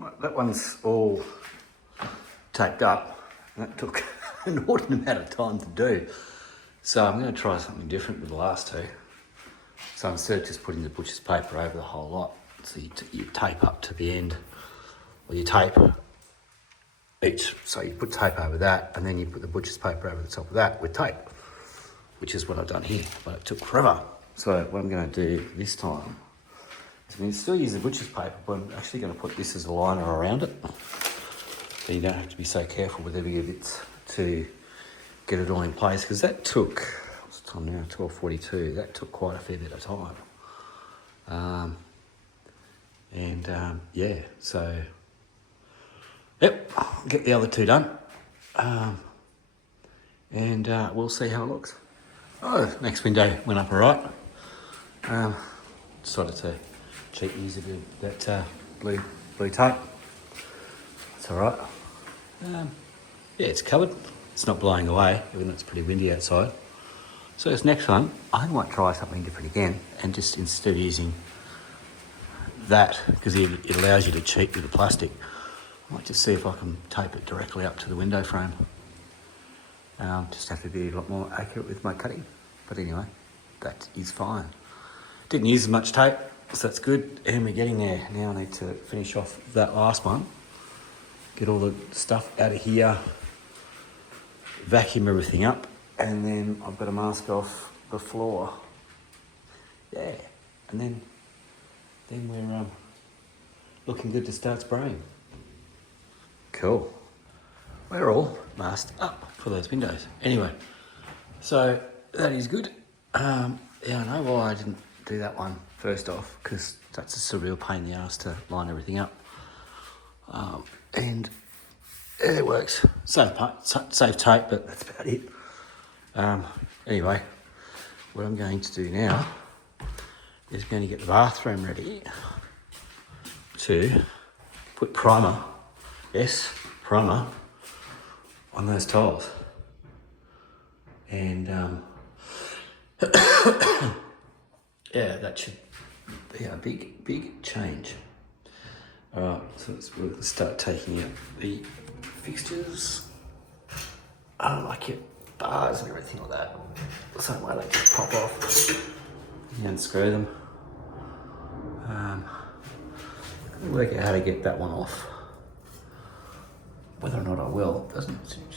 Right, that one's all taped up. And that took an inordinate amount of time to do. So I'm going to try something different with the last two. So instead of just putting the butcher's paper over the whole lot, so you tape up to the end, or you tape each. So you put tape over that, and then you put the butcher's paper over the top of that with tape, which is what I've done here, but it took forever. So what I'm going to do this time is I'm going to still use the butcher's paper, but I'm actually going to put this as a liner around it. So you don't have to be so careful with every bit to get it all in place, because that took, what's the time now, 12:42, that took quite a fair bit of time. Yeah, so, yep, I'll get the other two done. We'll see how it looks. Oh, next window went up all right. Decided to cheat and use a bit of that blue tape. It's all right. Yeah, it's covered. It's not blowing away, even though it's pretty windy outside. So this next one, I might try something different again, and just instead of using that, because it allows you to cheat with the plastic, I might just see if I can tape it directly up to the window frame. Just have to be a lot more accurate with my cutting. But anyway, that is fine. Didn't use as much tape, so that's good. And we're getting there. Now I need to finish off that last one. Get all the stuff out of here. Vacuum everything up. And then I've got to mask off the floor. Yeah. And then we're looking good to start spraying. Cool. We're all masked up for those windows. Anyway, so that is good. Yeah, I know why I didn't do that one first off, because that's just a real pain in the ass to line everything up. And it works. Save tape, but that's about it. Anyway, what I'm going to do now is going to get the bathroom ready to put primer on those tiles. And yeah, that should be a big change. Alright, so we'll start taking out the fixtures. Like your bars and everything like that. The same way they just pop off. You unscrew them. Work out how to get that one off. Whether or not I will, it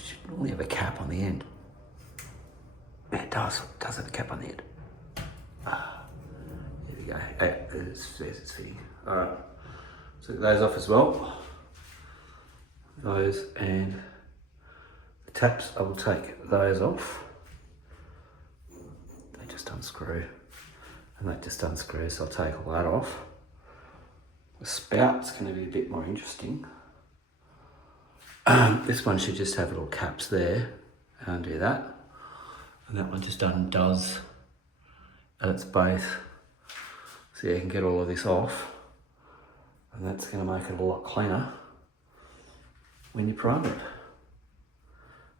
should normally have a cap on the end. Yeah, it does have a cap on the end. There we go. It's fitting. Alright, so those off as well. Those and the taps, I will take those off. They just unscrew, and that just unscrews, so I'll take all that off. The spout's going to be a bit more interesting. This one should just have little caps there, and undo that. And that one just undoes at its base. So you can get all of this off. And that's going to make it a lot cleaner when you prime it.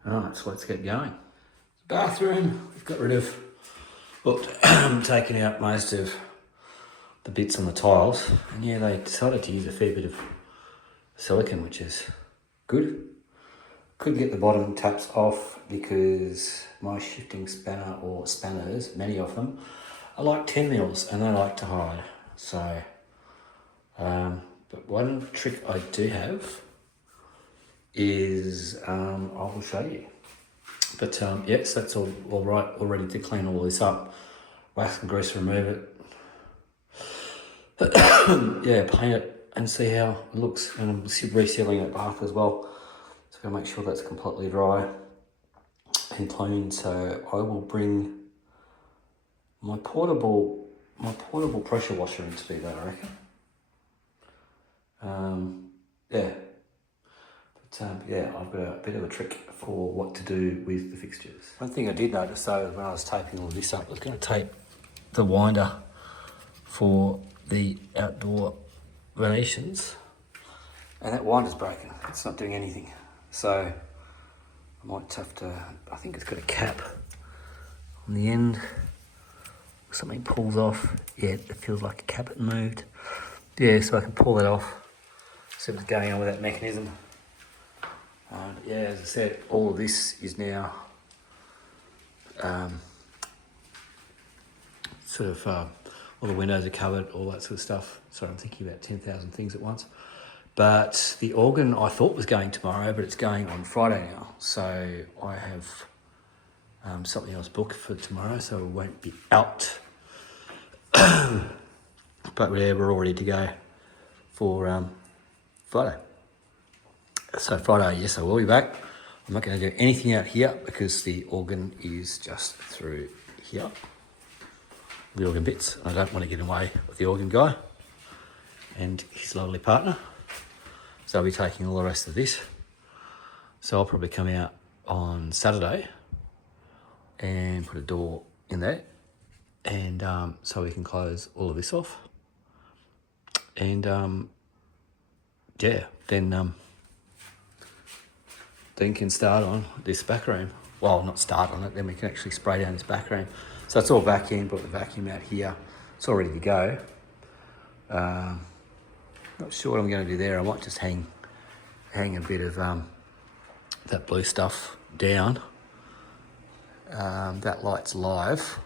Alright, so let's get going. Bathroom, we've got rid of, taken out most of the bits on the tiles. And yeah, they decided to use a fair bit of silicone, which is good. Couldn't get the bottom taps off because my shifting spanner, or spanners, many of them, are like 10 mils and they like to hide. So, but one trick I do have is, I will show you. But yes, that's all right, all ready to clean all this up. Wax and grease, remove it. Yeah, paint it and see how it looks. And I'm resealing that bath as well. So I'm gonna make sure that's completely dry and clean. So I will bring my portable pressure washer in to do that, I reckon. Yeah. But yeah, I've got a bit of a trick for what to do with the fixtures. One thing I did notice though, when I was taping all this up, I was going to tape the winder for the outdoor Renovations, and that winder's broken. It's not doing anything. So I might have to, I think it's got a cap on the end. Something pulls off. Yeah, it feels like a cap had moved. Yeah, so I can pull that off. see what's going on with that mechanism. And yeah, as I said, all of this is now all the windows are covered, all that sort of stuff. Sorry, I'm thinking about 10,000 things at once. But the organ I thought was going tomorrow, but it's going on Friday now. So I have something else booked for tomorrow, so it won't be out. But yeah, we're all ready to go for Friday. So Friday, yes, I will be back. I'm not going to do anything out here because the organ is just through here. The organ bits. I don't want to get away with the organ guy and his lovely partner. So I'll be taking all the rest of this. So I'll probably come out on Saturday and put a door in there, and so we can close all of this off. And yeah, then can start on this back room. Well, not start on it, then we can actually spray down this back room. So it's all vacuumed, put the vacuum out here. It's all ready to go. Not sure what I'm going to do there. I might just hang a bit of that blue stuff down. That light's live,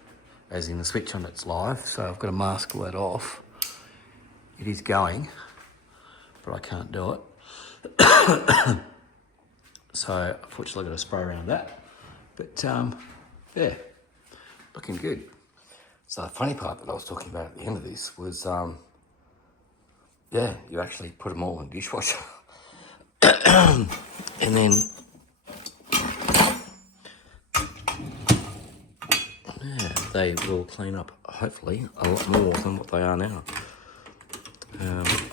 as in the switch on it's live, so I've got to mask all that off. It is going, but I can't do it. So unfortunately I've got to spray around that. But yeah, looking good. So the funny part that I was talking about at the end of this was, yeah, you actually put them all in the dishwasher. And then, yeah, they will clean up, hopefully, a lot more than what they are now.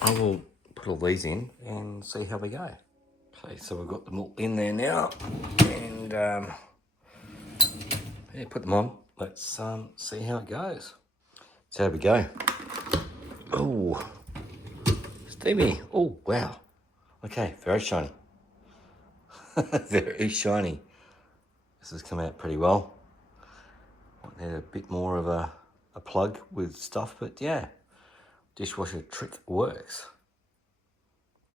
I will put all these in and see how we go. Okay, so we've got them all in there now, and yeah, put them on. Let's see how it goes. So there we go. Oh, steamy. Oh, wow. Okay, very shiny. Very shiny. This has come out pretty well. Need a bit more of a plug with stuff, but yeah, dishwasher trick works.